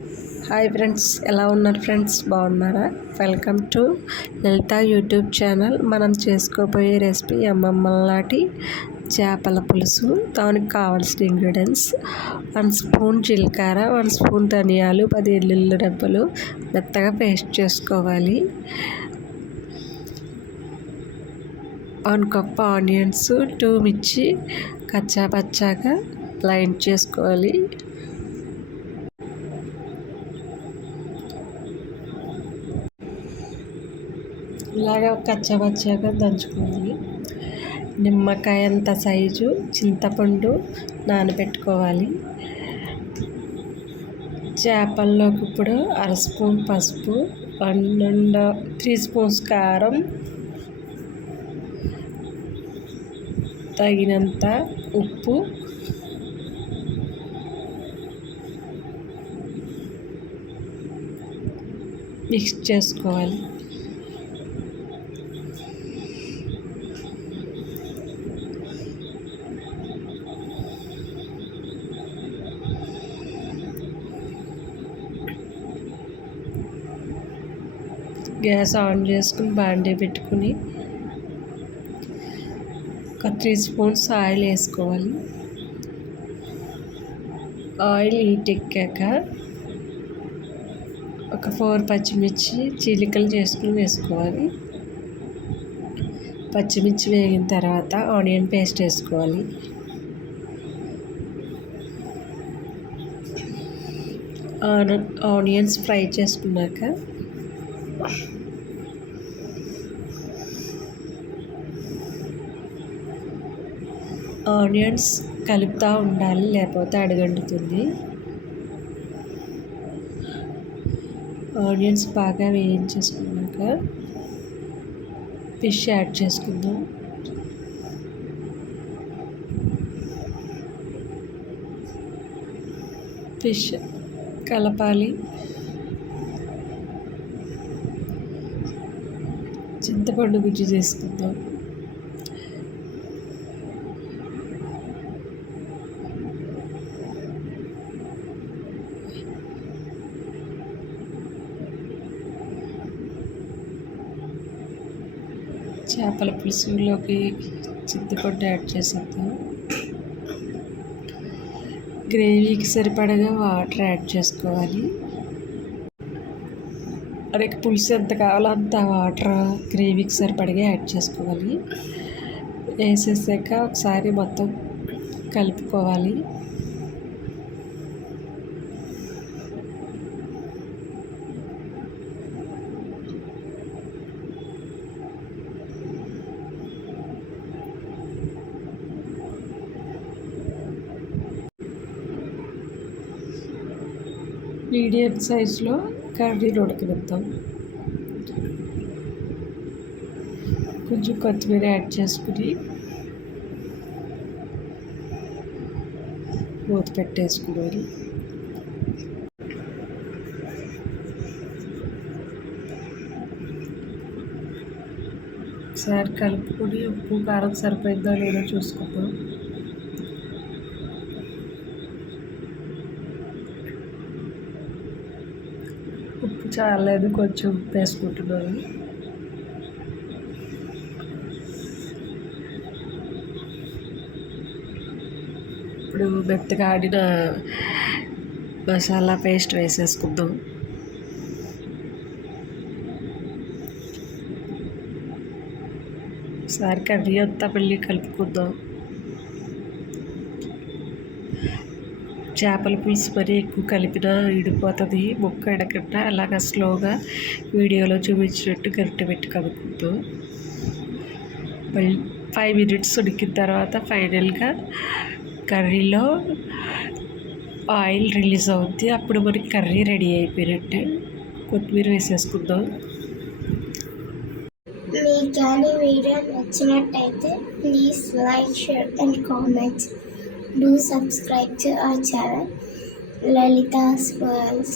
Hi friends, ఎలా ఉన్నారు friends? బాగున్నారా? Welcome to Lalitha YouTube channel. మనం చేసుకోబోయే రెసిపీ అమ్మమ్మలాంటి చేపల పులుసు. దానికి కావాల్సిన ఇంగ్రీడియంట్స్: 1 స్పూన్ జీలకర్ర, 1 స్పూన్ ధనియాలు, 10 వెల్లుల్లి రెబ్బలు మెత్తగా పేస్ట్ చేసుకోవాలి. 1 కప్ ఆనియన్స్, 2 మిర్చి కచ్చా పచ్చాగా బ్లైండ్ చేసుకోవాలి. ఇలాగా కచ్చపచ్చగా దంచుకోవాలి. నిమ్మకాయ అంత సైజు చింతపండు నానబెట్టుకోవాలి. చేపల్లోకి ఇప్పుడు 1/2 స్పూన్ పసుపు, 3 స్పూన్స్ కారం, తగినంత ఉప్పు, మిక్స్ చేసుకోవాలి. గ్యాస్ ఆన్ చేసుకుని బాండీ పెట్టుకుని ఒక 3 స్పూన్స్ ఆయిల్ వేసుకోవాలి. ఆయిల్ హీట్ ఎక్కాక ఒక 4 పచ్చిమిర్చి చీలికలు చేసుకుని వేసుకోవాలి. పచ్చిమిర్చి వేగిన తర్వాత ఆనియన్ పేస్ట్ వేసుకోవాలి. ఆనియన్స్ ఫ్రై చేసుకున్నాక ఆనియన్స్ కలుపుతూ ఉండాలి, లేకపోతే అడుగంటుతుంది. ఆనియన్స్ బాగా వేయించేసుకున్నాక ఫిష్ యాడ్ చేసుకుందాం. ఫిష్ కలపాలి. చింతపండు గుజ్జు చేసుకుందాం. చేపల పులుసులోకి చింతపండు యాడ్ చేసేద్దాం. గ్రేవీకి సరిపడగా వాటర్ యాడ్ చేసుకోవాలి. మనకి పులుసు ఎంత కావాలో అంత వాటర్ గ్రేవీకి సరిపడగా యాడ్ చేసుకోవాలి. వేసేసాక ఒకసారి మొత్తం కలుపుకోవాలి. మీడియం సైజులో కర్రీని ఉడకనిద్దాం. కొంచెం కొత్తిమీర యాడ్ చేసుకుని మూత పెట్టేసుకోవాలి. ఒకసారి కలుపుకొని ఉప్పు కారం సరిపోయిందో లేదో చూసుకుందాం. ఉప్పు చాలేదు, కొంచెం ఉప్పు వేసుకుంటున్నాను. ఇప్పుడు మెత్తగా ఆడిన మసాలా పేస్ట్ వేసేసుకుందాం. ఒకసారి కర్రీ అంతా మళ్ళీ కలుపుకుందాం. చేపల పులుసు మరి ఎక్కువ కలిపినా ఇడిపోతుంది, ముక్క ఎడకుండా అలాగా స్లోగా వీడియోలో చూపించినట్టు గరిటె పెట్టి కలుపుకుందాం. 5 మినిట్స్ ఉడికిన తర్వాత ఫైనల్గా కర్రీలో ఆయిల్ రిలీజ్ అవుద్ది. అప్పుడు మనకి కర్రీ రెడీ అయిపోయినట్టే. కొత్తిమీర వేసేసుకుందాం. మీకు కానీ వీడియో నచ్చినట్టయితే please like, share and comments. Do subscribe to our channel, Lalita's World.